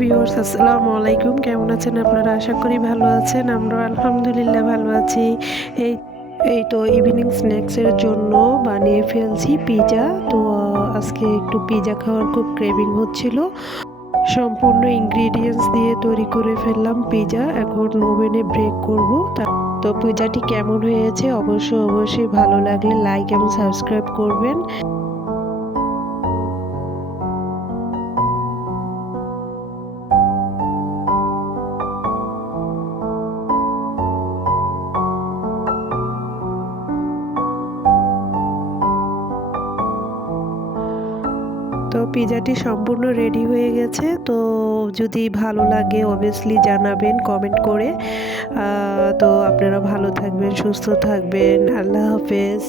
Viewers, আসসালামু আলাইকুম। কেমন আছেন আপনারা? আশা করি ভালো আছেন। আমরা আলহামদুলিল্লাহ ভালো আছি। এই এই তো ইভিনিং স্ন্যাক্সের জন্য বানিয়ে ফেলছি পিজা। তো আজকে একটু পিজা খাওয়ার খুব ক্রেভিং হচ্ছিল। সম্পূর্ণ ইনগ্রিডিয়েন্টস দিয়ে তৈরি করে ফেললাম পিজা। এখন ওভেনে বেক করব। তো পিজাটি কেমন হয়েছে অবশ্যই ভালো লাগলে লাইক এবং সাবস্ক্রাইব করবেন। তো পিজাটি সম্পূর্ণ রেডি হয়ে গেছে। তো যদি ভালো লাগে অবভিয়াসলি জানাবেন কমেন্ট করে। তো আপনারা ভালো থাকবেন, সুস্থ থাকবেন। আল্লাহ হাফেজ।